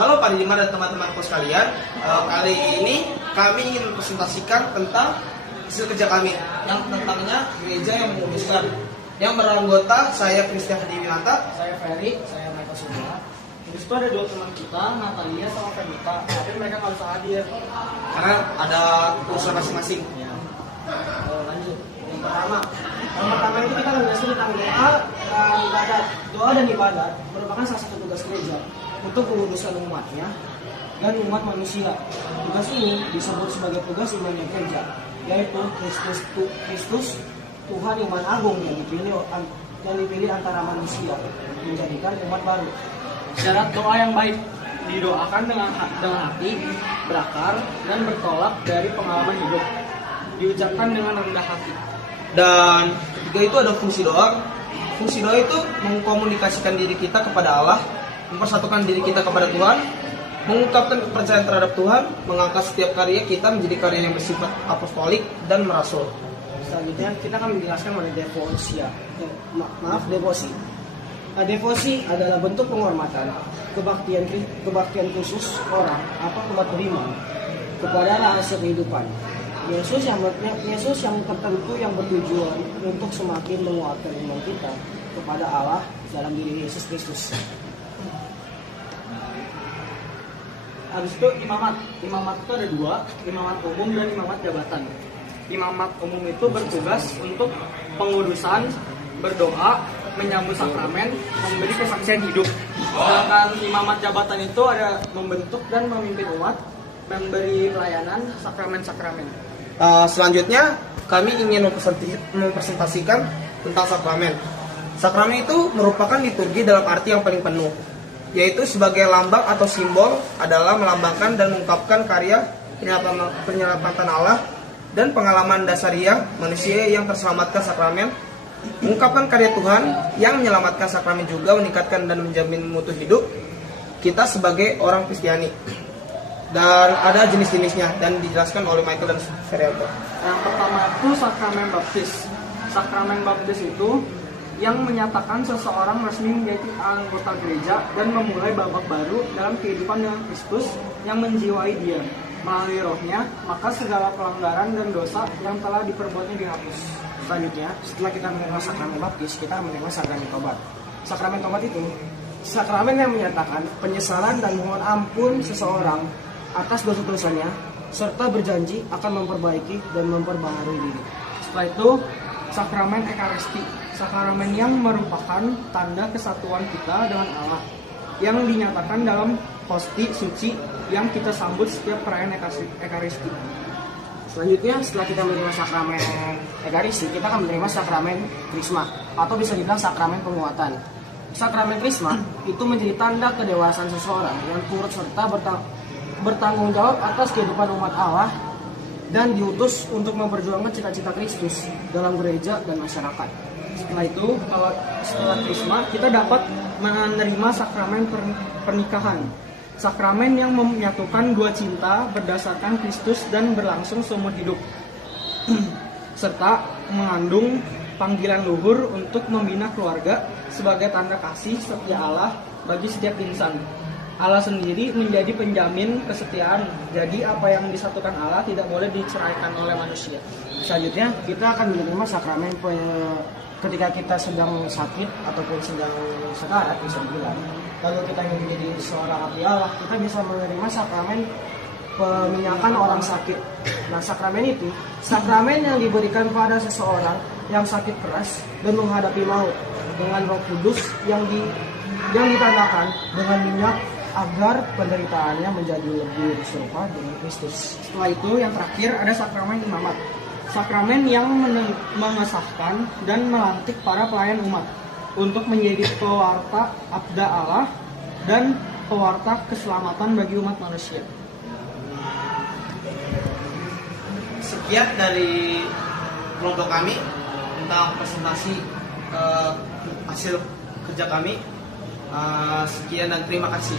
Halo Pak Dima dan teman-temanku sekalian. Kali ini kami ingin mempresentasikan tentang hasil kerja kami yang tentangnya gereja yang memutuskan. Yang beranggota saya Christian Hadiwinata, Saya Ferry, saya Michael Sumba. Di situ ada dua teman kita, Natalia sama Fernita. Tapi mereka nggak bisa hadir. karena ada urusan masing-masing. Ya. Lanjut. Yang pertama itu kita menjelaskan tentang doa dan ibadat. Doa dan ibadat merupakan salah satu tugas gereja untuk menguduskan umatnya dan umat manusia. Tugas ini disebut sebagai tugas imannya gereja, yaitu Kristus Tuhan iman agung yang dipilih antara manusia menjadikan umat baru. Syarat doa yang baik didoakan dengan hati, berakar, dan bertolak dari pengalaman hidup. Diucapkan dengan rendah hati. Dan ketiga itu ada fungsi doa. Fungsi doa itu mengkomunikasikan diri kita kepada Allah, mempersatukan diri kita kepada Tuhan, mengungkapkan kepercayaan terhadap Tuhan, mengangkat setiap karya kita menjadi karya yang bersifat apostolik dan merasul. Selanjutnya kita akan menjelaskan mengenai devosi. Devosi adalah bentuk penghormatan, kebaktian khusus orang atau umat beriman kepada rahasia kehidupan. Yesus yang tertentu yang bertujuan untuk semakin menguatkan iman kita kepada Allah dalam diri Yesus Kristus. Habis itu imamat. Imamat itu ada dua, imamat umum dan imamat jabatan. Imamat umum itu bertugas untuk pengurusan, berdoa, menyambut sakramen, memberi kesaksian hidup. Sedangkan imamat jabatan itu ada membentuk dan memimpin umat, memberi pelayanan sakramen-sakramen. Selanjutnya kami ingin mempresentasikan tentang sakramen. Sakramen itu merupakan liturgi dalam arti yang paling penuh, yaitu sebagai lambang atau simbol adalah melambangkan dan mengungkapkan karya penyelamatan Allah dan pengalaman dasariah manusia yang terselamatkan sakramen, mengungkapkan karya Tuhan yang menyelamatkan sakramen juga meningkatkan dan menjamin mutu hidup kita sebagai orang Kristiani. Dan ada jenis-jenisnya dan dijelaskan oleh Michael dan Ferry. Yang pertama itu sakramen baptis. Sakramen baptis itu yang menyatakan seseorang resmi menjadi anggota gereja dan memulai babak baru dalam kehidupan dengan Kristus yang menjiwai dia. Melalui rohnya, maka segala pelanggaran dan dosa yang telah diperbuatnya dihapus. Selanjutnya, setelah kita menerima sakramen baptis, kita menerima sakramen tobat. Sakramen tobat itu sakramen yang menyatakan penyesalan dan mohon ampun seseorang atas dosa-dosanya, serta berjanji akan memperbaiki dan memperbaharui diri. Setelah itu, sakramen ekaristi, sakramen yang merupakan tanda kesatuan kita dengan Allah, yang dinyatakan dalam hosti suci yang kita sambut setiap perayaan ekaristi. Selanjutnya, setelah kita menerima sakramen ekaristi, kita akan menerima sakramen krisma, atau bisa dibilang sakramen penguatan. Sakramen krisma itu menjadi tanda kedewasaan seseorang yang turut serta bertanggung jawab atas kehidupan umat Allah dan diutus untuk memperjuangkan cita-cita Kristus dalam gereja dan masyarakat. Setelah krisma, kita dapat menerima sakramen pernikahan. Sakramen yang menyatukan dua cinta berdasarkan Kristus dan berlangsung seumur hidup. Serta mengandung panggilan luhur untuk membina keluarga sebagai tanda kasih setia Allah bagi setiap insan. Allah sendiri menjadi penjamin kesetiaan. Jadi apa yang disatukan Allah tidak boleh diceraikan oleh manusia. Selanjutnya kita akan menerima sakramen ketika kita sedang sakit ataupun sedang sekarat bisa dibilang. Lalu kita ingin menjadi seorang abdi Allah, kita bisa menerima sakramen peminyakan orang sakit. Nah, sakramen itu sakramen yang diberikan pada seseorang yang sakit keras dan menghadapi maut dengan Roh Kudus yang ditandakan dengan minyak agar penderitaannya menjadi lebih serupa dengan Kristus. Setelah itu yang terakhir ada sakramen imamat. Sakramen yang mengesahkan dan melantik para pelayan umat untuk menjadi pewarta abda Allah dan pewarta keselamatan bagi umat manusia. Sekian dari kelompok kami tentang presentasi hasil kerja kami. Sekian dan terima kasih.